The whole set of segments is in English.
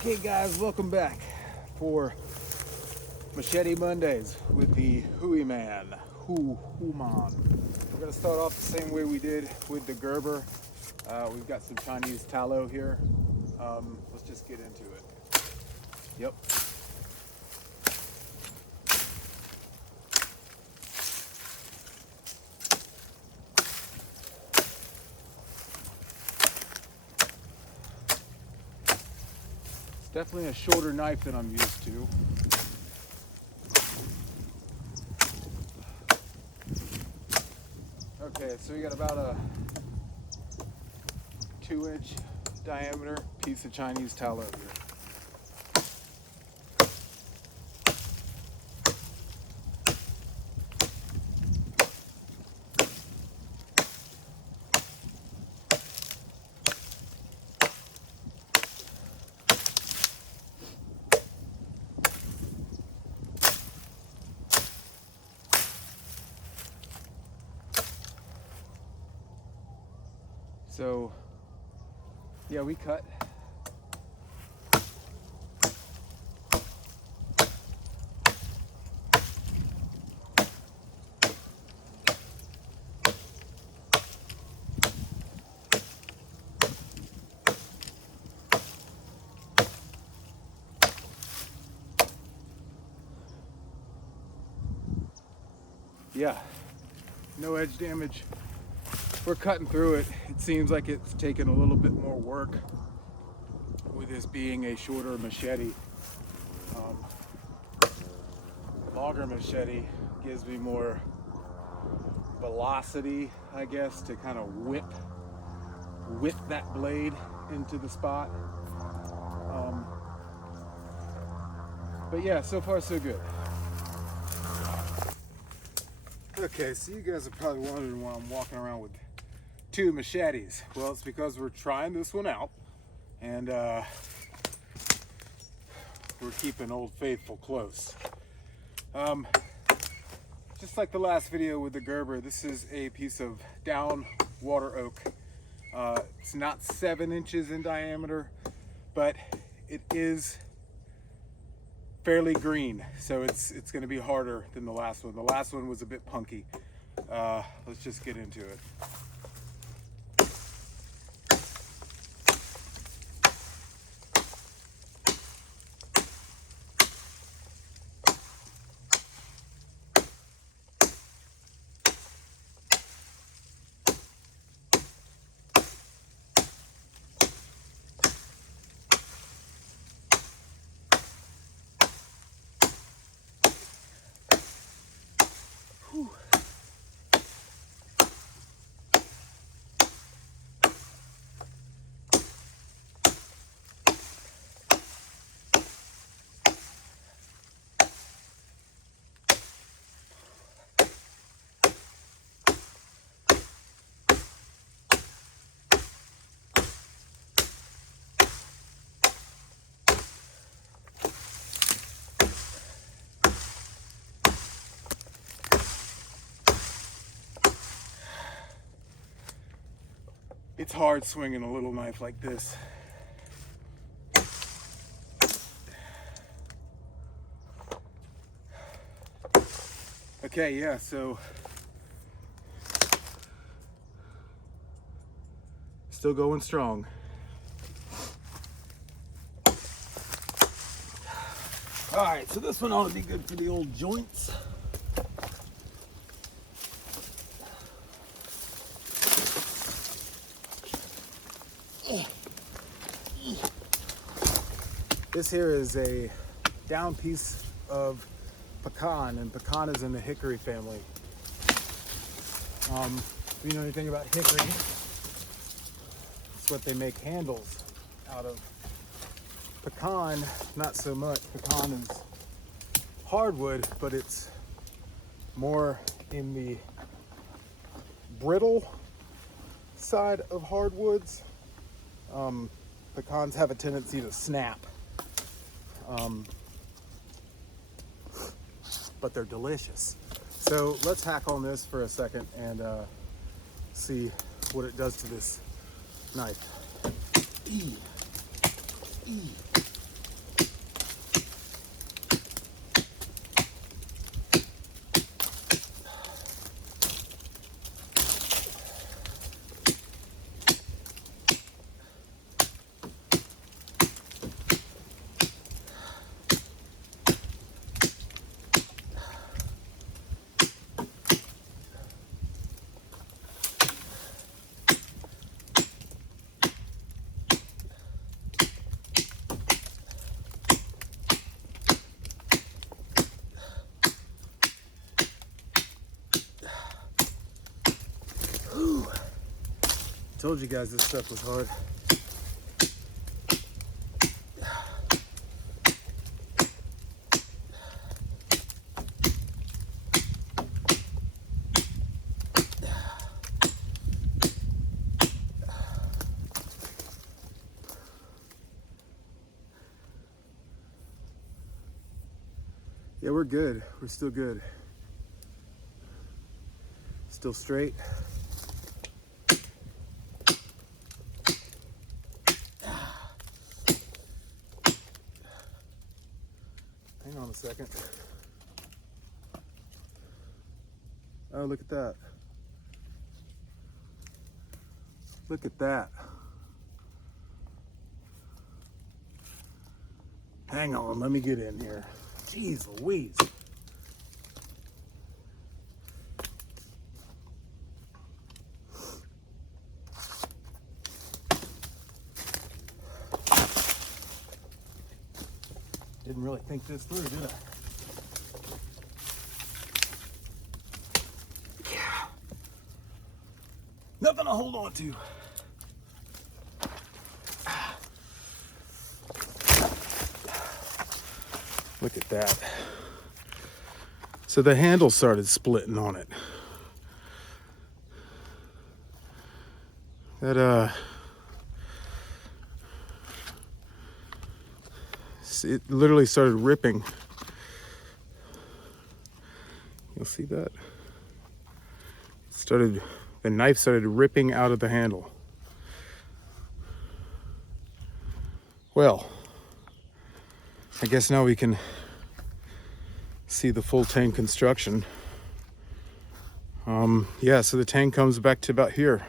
Okay guys, welcome back for Machete Mondays with the HOOYMAN. HOOYMAN. We're going to start off the same way we did with the Gerber. We've got some Chinese tallow here. Let's just get into it. Yep. Definitely a shorter knife than I'm used to. Okay, so we got about a 2-inch diameter piece of Chinese tallow here. So, yeah, we cut. Yeah, no edge damage. We're cutting through it. It seems like it's taken a little bit more work with this being a shorter machete. Longer machete gives me more velocity, I guess, to kind of whip that blade into the spot. But yeah, so far so good. Okay, so you guys are probably wondering why I'm walking around with 2 machetes. Well, it's because we're trying this one out, and we're keeping Old Faithful close. Just like the last video with the Gerber, this is a piece of down water oak. It's not 7 inches in diameter, but it is fairly green, so it's going to be harder than the last one. The last one was a bit punky. Let's just get into it. Whew. It's hard swinging a little knife like this. Okay, yeah, so still going strong. All right, so this one ought to be good for the old joints. This here is a down piece of pecan, and pecan is in the hickory family. If you know anything about hickory, it's what they make handles out of. Pecan, not so much. Pecan is hardwood, but it's more in the brittle side of hardwoods. Pecans have a tendency to snap. But they're delicious. So let's hack on this for a second and see what it does to this knife. told you guys this stuff was hard. Yeah, we're good. We're still good. Still straight. Hang on a second. Oh, look at that. Look at that. Hang on, let me get in here. Jeez Louise. Didn't really think this through, did I? Yeah. Nothing to hold on to. Look at that. So the handle started splitting on it. That it literally started ripping. You'll see that. The knife started ripping out of the handle. Well, I guess now we can see the full tank construction. Yeah, so the tank comes back to about here.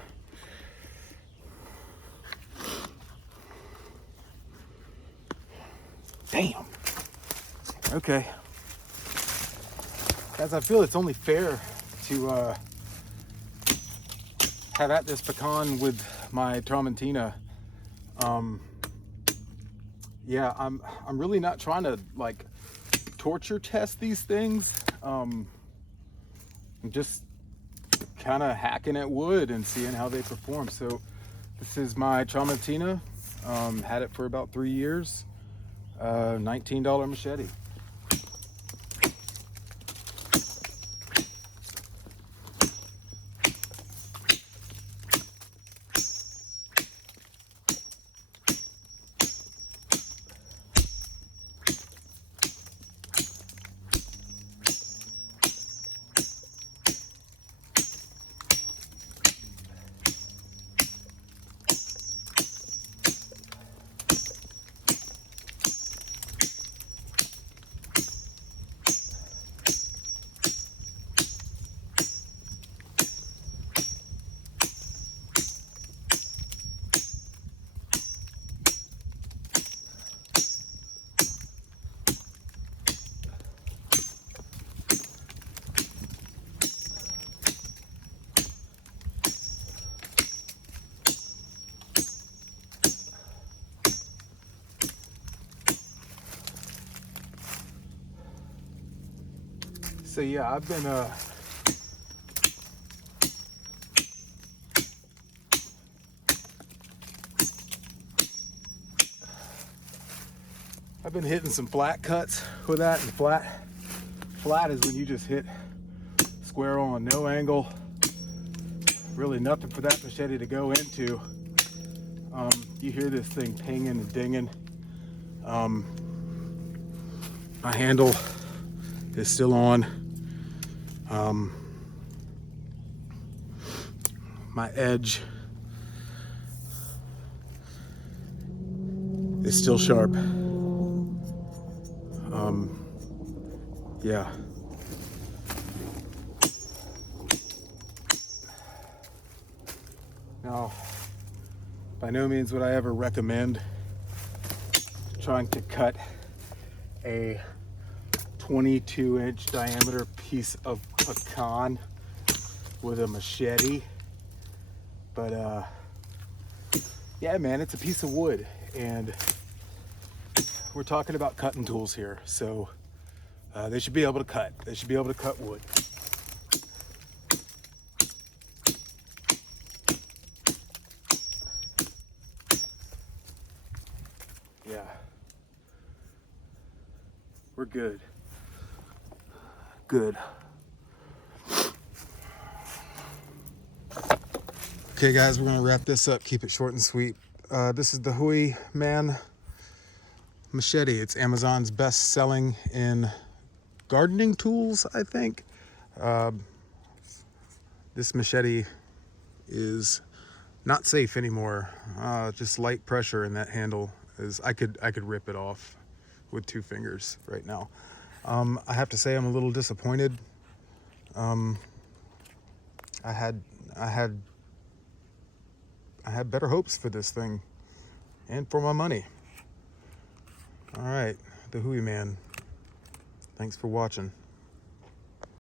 Damn. Okay. Guys, I feel it's only fair to have at this pecan with my Tramontina. Yeah, I'm really not trying to like torture test these things. I'm just kind of hacking at wood and seeing how they perform. So this is my Tramontina. Had it for about 3 years. $19 machete. So yeah, I've been hitting some flat cuts with that, and flat is when you just hit square on, no angle, really nothing for that machete to go into. You hear this thing pinging and dinging. My handle is still on. My edge is still sharp. Yeah. Now, by no means would I ever recommend trying to cut a 22-inch diameter piece of pecan with a machete, but yeah, man, it's a piece of wood, and we're talking about cutting tools here, so they should be able to cut. They should be able to cut wood. Yeah. We're good. Good. Okay guys, we're gonna wrap this up, keep it short and sweet. This is the HOOYMAN machete. It's Amazon's best selling in gardening tools, I think. This machete is not safe anymore. Just light pressure in that handle is, I could rip it off with 2 fingers right now. I have to say I'm a little disappointed. I had better hopes for this thing and for my money. All right, the HOOYMAN. Thanks for watching.